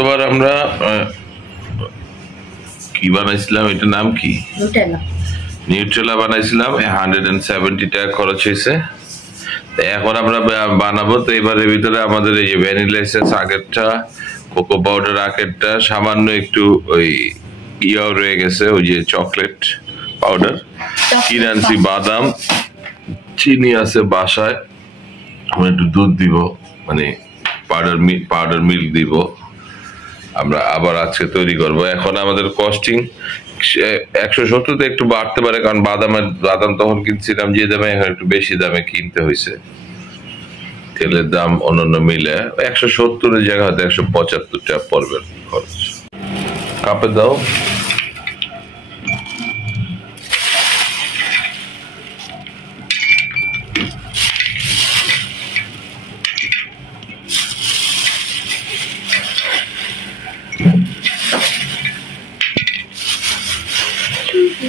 গতবার আমরা কি বানাইছিলাম, এটার নাম কি, নিউট্রেলা বানাইছিলাম। 170 টাকা খরচ হয়েছে। এখন আমরা বানাবো। তো এবারের ভিতরে আমাদের এই যে ভ্যানিলা এসেন্স আগেরটা, কোকো পাউডার আগেরটা, সামান্য একটু ওই ইয়াও রয়ে গেছে, ওই যে চকলেট পাউডার, কিনানসি বাদাম, চিনি আছে বাসায়, আমরা একটু দুধ দিব, মানে পাউডার মিল্ক দিব। আমরা আবার আজকে তৈরি করব। এখন আমাদের কস্টিং 170 একটু বাড়তে পারে, কারণ বাদাম তখন কিনছিলাম যে দামে, এখন একটু বেশি দামে কিনতে হয়েছে। তেলের দাম অন্যান্য মিলে 170-এর জায়গায় হয়তো 175 টাকা পড়বে খরচ। কাপে দাও।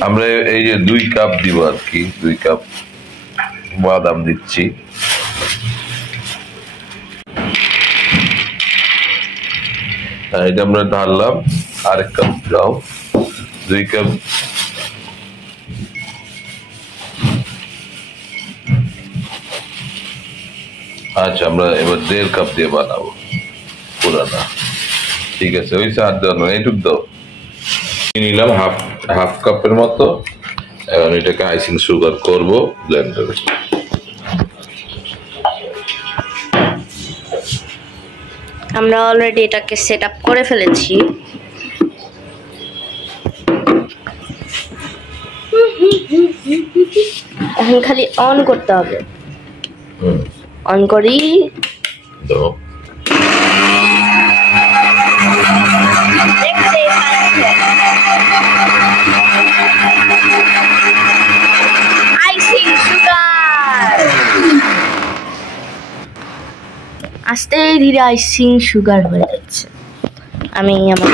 আমরা এই যে 2 কাপ দিব আর কি, 2 কাপ বাদাম দিচ্ছি। এটা আমরা ঢাললাম। আরেক কাপ দাও, 2 কাপ। আচ্ছা, আমরা এবার 1.5 কাপ দিয়ে বানাবো পুরানা। ঠিক আছে, ওই আর দাও না, এইটুক দাও। নিলাম হাফ কাপের মতো। এখন এটাকে আইসিং সুগার করবো ব্লেন্ডারে। আমরা অলরেডি এটাকে সেট আপ করে ফেলেছি। এখন খালি অন করতে হবে। অন করি দাও। আইসিং সুগার আস্তে ধীরে আইসিং সুগার হয়ে যাচ্ছে। আমি আমার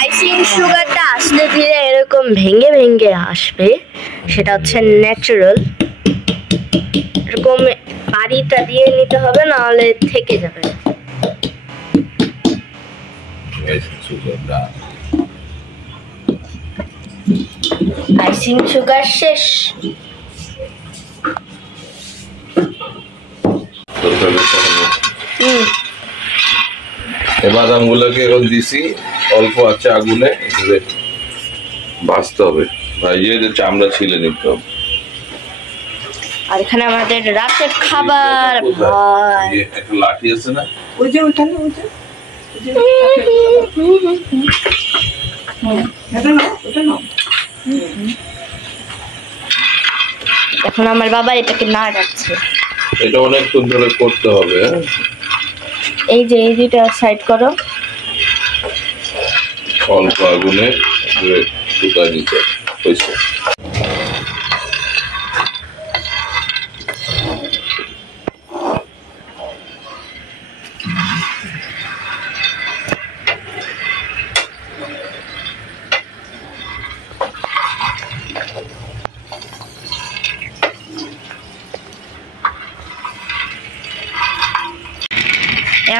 আইসিং সুগারটা আস্তে ধীরে এরকম ভেঙে ভেঙে আসবে, সেটা হচ্ছে ন্যাচারাল। এরকম বাড়িটা দিয়ে নিতে হবে, নাহলে থেকে যাবে। আইসিং সুগার শেষ। এই বাদামগুলোকে এখন দিছি, অল্প আছে আগুনে ভাজতে হবে। ভাইয়ে যে চামড়া ছিলে নিতে হবে। আর এখানে আমাদের রাতের খাবার। ভাই একটা লাঠি আছে না, ওই যে ওইখানে, ওইটা এখন আমার বাবা এটাকে না রাখছে। এটা অনেকক্ষণ ধরে করতে হবে। এই যে এই দুইটা সাইড করো, অল্প আগুনে শুকায় নিতে হয়েছে।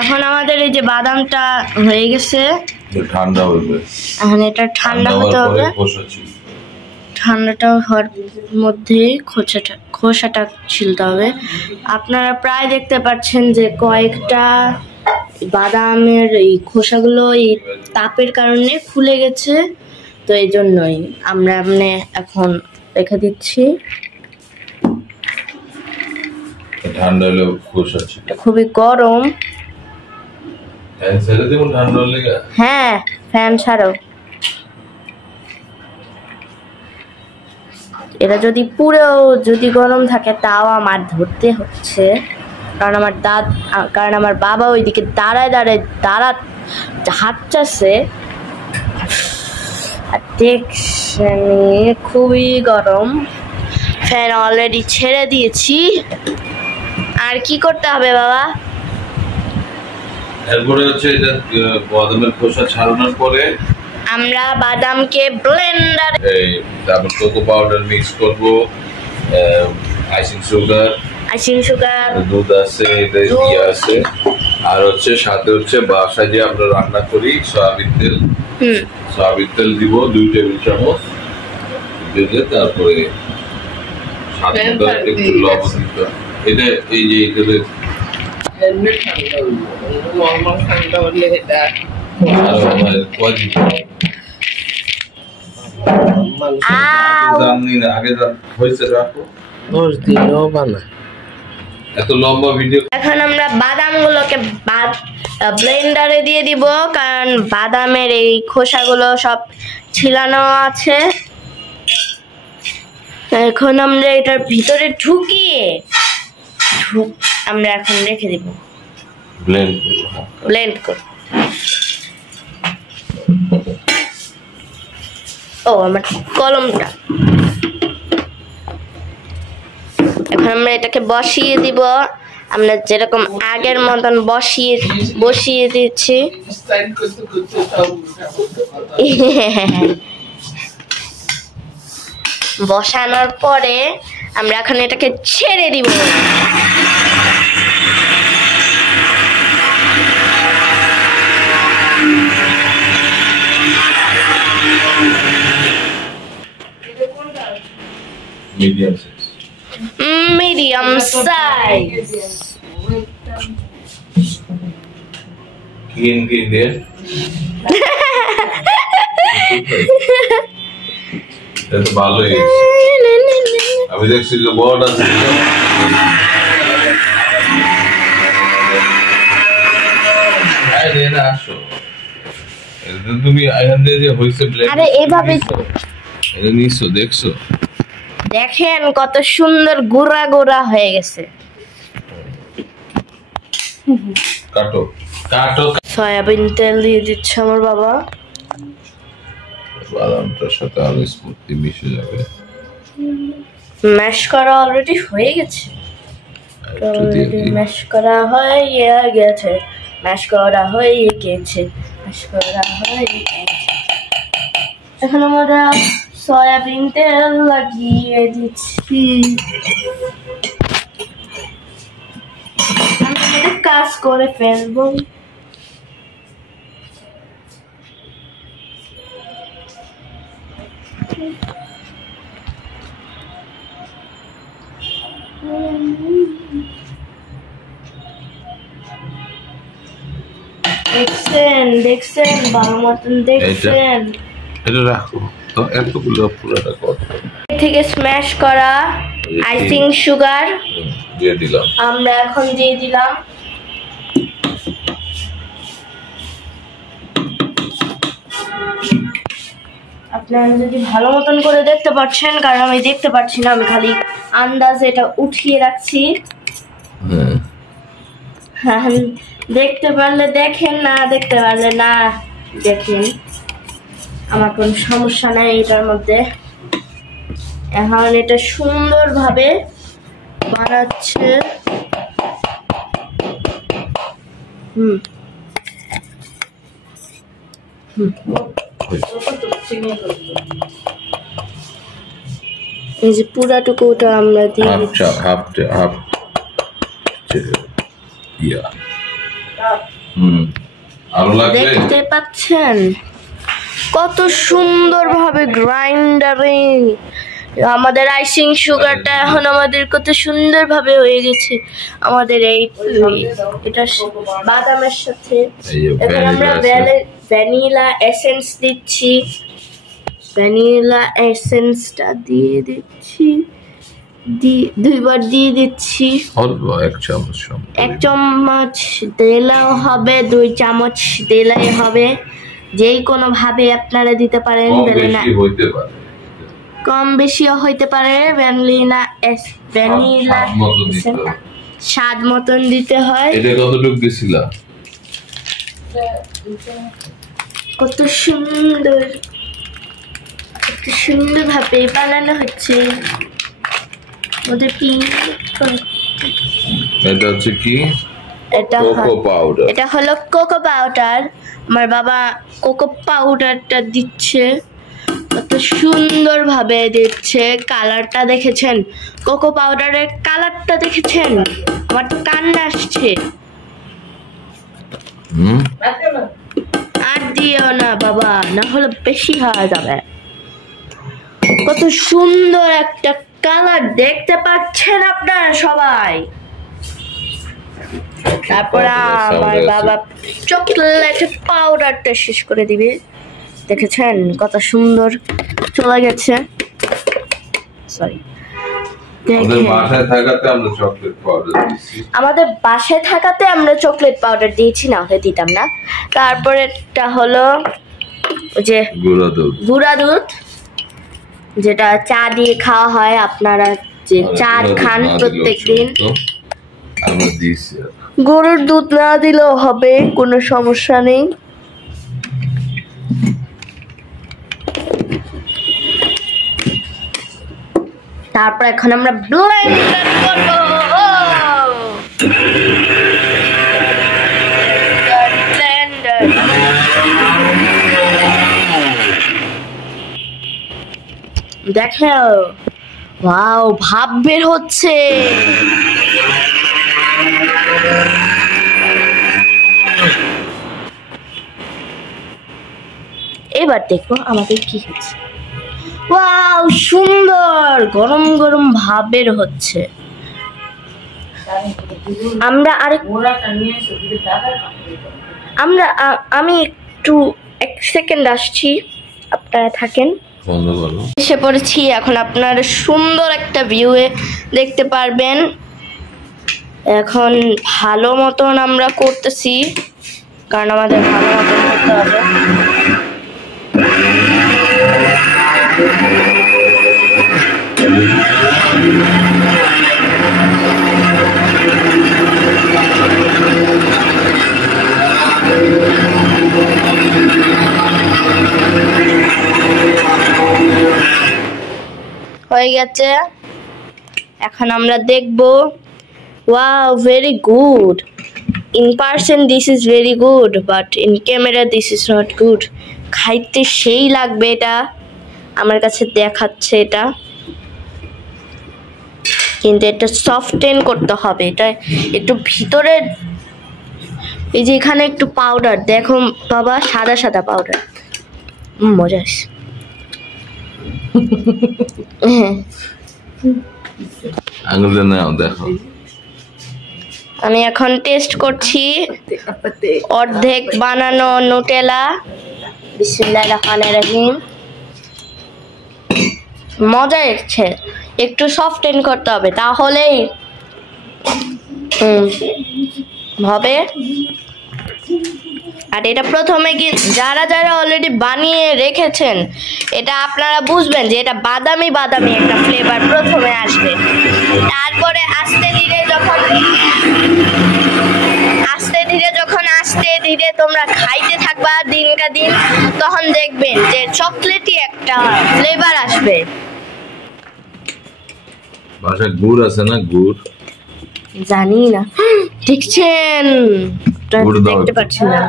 এখন আমাদের এই যে বাদামটা হয়ে গেছে, ঠান্ডা হবে। এখন এটা ঠান্ডা হতে হবে। ঠান্ডাটা হওয়ার মধ্যে খোসাটা ছিলতে হবে। আপনারা প্রায় দেখতে পাচ্ছেন যে কয়েকটা বাদামের এই খোসাগুলো এই তাপের কারণে খুলে গেছে, তো এই জন্যই আমরা এখন রেখে দিচ্ছি। ঠান্ডা হলে খোসা ছিল, খুবই গরম। ফ্যান ছেড়ে দেব, ঠান্ডা হলে। হ্যাঁ, ফ্যান ছাড়ো। এটা যদি গরম থাকে তাও আমার ধরতে হচ্ছে, কারণ আমার বাবা ওইদিকে দাঁড়ায় হাঁটছে। আর দেখছেন খুবই গরম। ফ্যান অলরেডি ছেড়ে দিয়েছি। আর কি করতে হবে বাবা? এরপরে হচ্ছে এটা বাদামের খোসা ছাড়ানোর পরে আমরা বাদামকে ব্লেন্ডার, তারপর কোকো পাউডার মিক্স করব, আইসিং সুগার, দুধ আছে, এটা কি আছে, আর হচ্ছে সাথে হচ্ছে বাসায় যে আমরা রান্না করি সয়াবিন তেল, সয়াবিন তেল দিব 2 টেবিল চামচ দিয়ে, তারপরে সাথে একটু লবণ দিতে। এটা এই যে এখানে এত লম্বা ভিডিও। এখন আমরা বাদামগুলোকে ব্লেন্ডারে দিয়ে দিব, কারণ বাদামের এই খোসাগুলো সব ছিলানো আছে। এখন আমরা এটার ভিতরে ঢুকিয়ে আমরা এখন রেখে দিব, ব্লেন্ড করে। ও আমার কলমটা। এখন আমরা এটাকে বসিয়ে দিব, আমরা যেরকম আগের মতন বসিয়ে দিচ্ছি। বসানোর পরে আমরা এখন এটাকে ছেড়ে দিব। Medium size. ভালোই, আমি দেখছি যে বড় আছে। তুমি এখান দিয়ে যে হইছে আরে এইভাবে নিছো, দেখছো? দেখেন কত সুন্দর গুড়া গুড়া হয়ে গেছে। কাটো কাটো। সয়াবিন তেল দিয়ে দিচ্ছে আমার বাবা। বাদামটার সাথে আরো স্মুথলি মিশে যাবে। ম্যাশ করা অলরেডি হয়ে গেছে, ম্যাশ করা হয়ে গেছে, ম্যাশ করা হয়ে গেছে, ম্যাশ করা হয়ে গেছে। এখন আমরা সয়াবিন তেল লাগিয়ে দিচ্ছি। আমি একটা কাজ করে ফেলবো। দেখছেন ভালো মতন দেখছেন। এটা রাখো তো, এতগুলো পুরোটা কত থেকে স্ম্যাশ করা আইসিং সুগার দিয়ে দিলাম, আমরা এখন দিয়ে দিলাম। আপনারা যদি ভালো মতন করে দেখতে পাচ্ছেন, কারণ আমি দেখতে পাচ্ছি না, আমি খালি আন্দাজে এটা উঠিয়ে রাখছি। হ্যাঁ, দেখতে পারলে দেখেন, না দেখতে পারলে না দেখেন, আমার কোনো সমস্যা নাই এটার মধ্যে। এখন এটা সুন্দরভাবে বানাচ্ছে। এই যে পুরাটুকুটা আমরা দিই, দেখতে পাচ্ছেন কত সুন্দরভাবে গ্রাইন্ডারিং আমাদের আইসিং সুগারটা এখন আমাদের কত সুন্দরভাবে হয়ে গেছে। আমাদের এই এটা বাদামের সাথে এখন আমরা ভ্যানিলা এসেন্স দিচ্ছি, ভ্যানিলা এসেন্সটা দিয়ে দিচ্ছি, দুইবার দিয়ে দিচ্ছি। এক চামচ দিলেও হবে, 2 চামচ দিলেই হবে, যেই কোনো ভাবে আপনারা দিতে পারেন। কম বেশিও হইতে পারে। ভ্যানিলা স্বাদ মতন দিতে হয়। এটা কতটুকু দিছিল? কত সুন্দর ভাবে বানানো হচ্ছে। ওদের এটা হচ্ছে কি? এটা হলো কোকো পাউডার। আমার বাবা কোকো পাউডারটা দিচ্ছে। কত সুন্দর ভাবে দিচ্ছে। কালারটা দেখেছেন? কোকো পাউডারের কালারটা দেখেছেন? আমার তো কান্না আসছে। আর দিও না বাবা, না হলে বেশি হয়ে যাবে। কত সুন্দর একটা কালার দেখতে পাচ্ছেন আপনারা সবাই। তারপর আমার বাবা চকলেট পাউডারটা শেষ করে দিবে। দেখেছেন কত সুন্দর চলে গেছে। সরি, আমাদের বাসায় থাকাতে আমরা চকলেট পাউডার দিয়েছি, না হলে দিতাম না। তারপরেটা হলো যে গুঁড়া দুধ, যেটা চা দিয়ে খাওয়া হয়। আপনারা যে চা খান প্রত্যেকদিন, গরুর দুধ না দিলেও হবে, কোনো সমস্যা নেই। তারপর এখন আমরা ব্লেন্ডার করব। দেখো, ওয়াও, ভাব বের হচ্ছে। এবার দেখো আমাদের কি হচ্ছে। ওয়াও, সুন্দর গরম গরম ভাব বের হচ্ছে। আমি একটু 1 সেকেন্ড আসছি, আপনারা থাকেন। এসে পড়েছি, এখন আপনারা সুন্দর একটা ভিউ দেখতে পারবেন। এখন ভালো মতন আমরা করতেছি, কারণ আমাদের ভালো মতন করতে হবে। হয়ে গেছে, এখন আমরা দেখব। Wow, very good. In person this is very good, but in camera this is not good. খাইতে সেই লাগবে এটা, আমার কাছে দেখাচ্ছে এটা, কিন্তু এটা সফটেন করতে হবে। এটা একটু ভিতরে, এই যে এখানে একটু পাউডার দেখো বাবা, সাদা সাদা পাউডার। মজা আসে। আমি এখন টেস্ট করছি অর্ধেক বানানো নুটেলা। বিসমিল্লাহির রহমানির রহিম। মজা এসেছে, একটু সফটেন করতে হবে, তাহলেই হবে। আর এটা প্রথমে কি যারা যারা অলরেডি বানিয়ে রেখেছেন, এটা আপনারা বুঝবেন যে এটা বাদামি বাদামি একটা ফ্লেভার প্রথমে আসবে। তারপরে আস্তে ধীরে তোমরা খাইতে থাকবা দিনকা দিন, তখন দেখবেন যে চকলেটি একটা ফ্লেভার আসবে। বাসায় গুড় আছে না? গুড় জানি না, দেখছেন? দেখতে পাচ্ছি না।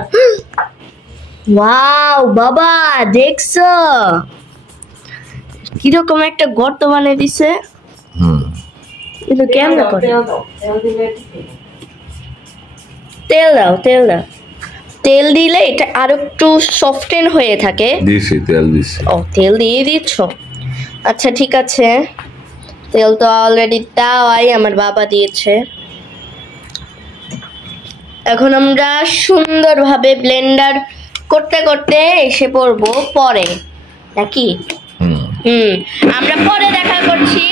ওয়াও বাবা, দেখছো কিরকম একটা গর্ত বানিয়ে দিছে? কিন্তু কেমন করে? তেল দাও, তেল দাও। তেল দিলে এটা আরো একটু সফটেন হয়ে থাকে। দিছি, তেল দিছি। ও, তেল দিয়ে দিচ্ছ? আচ্ছা ঠিক আছে, তেল তো অলরেডি দেওয়াই, আমার বাবা দিয়েছে। এখন আমরা সুন্দরভাবে ব্লেন্ডার করতে করতে এসে পড়বো পরে, নাকি? আমরা পরে দেখা করছি,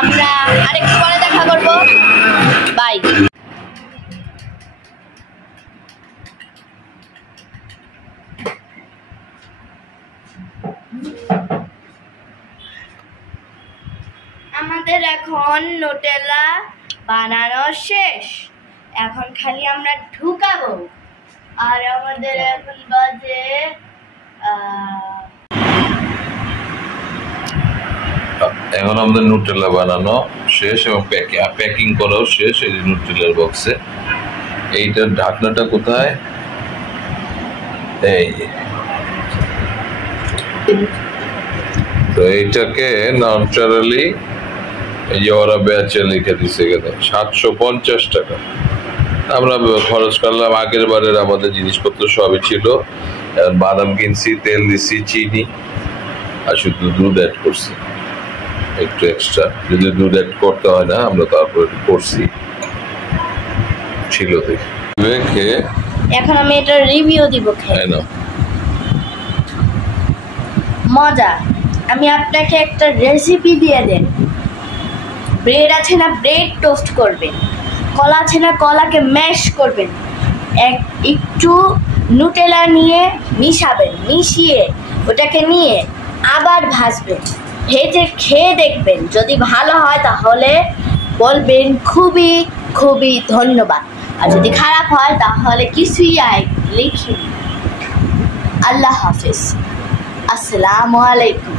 আমরা আরেকটু পরে দেখা করব। বাই। আমাদের এখন নুটেলা বানানো শেষ, এখন খালি আমরা ঢুকাবো। আর আমাদের এখন বাজে এখন আমাদের নুটেলা বানানো শেষ এবং প্যাকিং করাও শেষ। এই নুটেলার বক্সে এইটার ঢাকনাটা কোথায়? এই তো এইটাকে নর্মালি এই যে ওরা ব্যাচে লিখে দিছে এখানে 750 টাকা। আমরা খরচ করলাম আগের বারের আমাদের জিনিসপত্র সবই ছিল, বাদাম কিনছি, তেল দিছি, চিনি, আর শুধু দুধ অ্যাড করছি একটু এক্সট্রা। যদি দুধ অ্যাড করতে হয় না, আমরা তারপরে করছি ছিল দেখে। এখন আমি এটা রিভিউ দিব, খেয়ে না মজা। আমি আপনাকে একটা রেসিপি দিয়ে দেন। ব্রেড আছে না, ব্রেড টোস্ট করবেন। কলা আছে না, কলাকে ম্যাশ করবেন। একটু নুটেলা নিয়ে মিশাবেন, মিশিয়ে ওটাকে নিয়ে আবার ভাজবেন, ভেজে খেয়ে দেখবেন। যদি ভালো হয় তাহলে বলবেন খুবই খুবই ধন্যবাদ, আর যদি খারাপ হয় তাহলে কিছুই লিখি। আল্লাহ হাফিজ, আসসালামু আলাইকুম।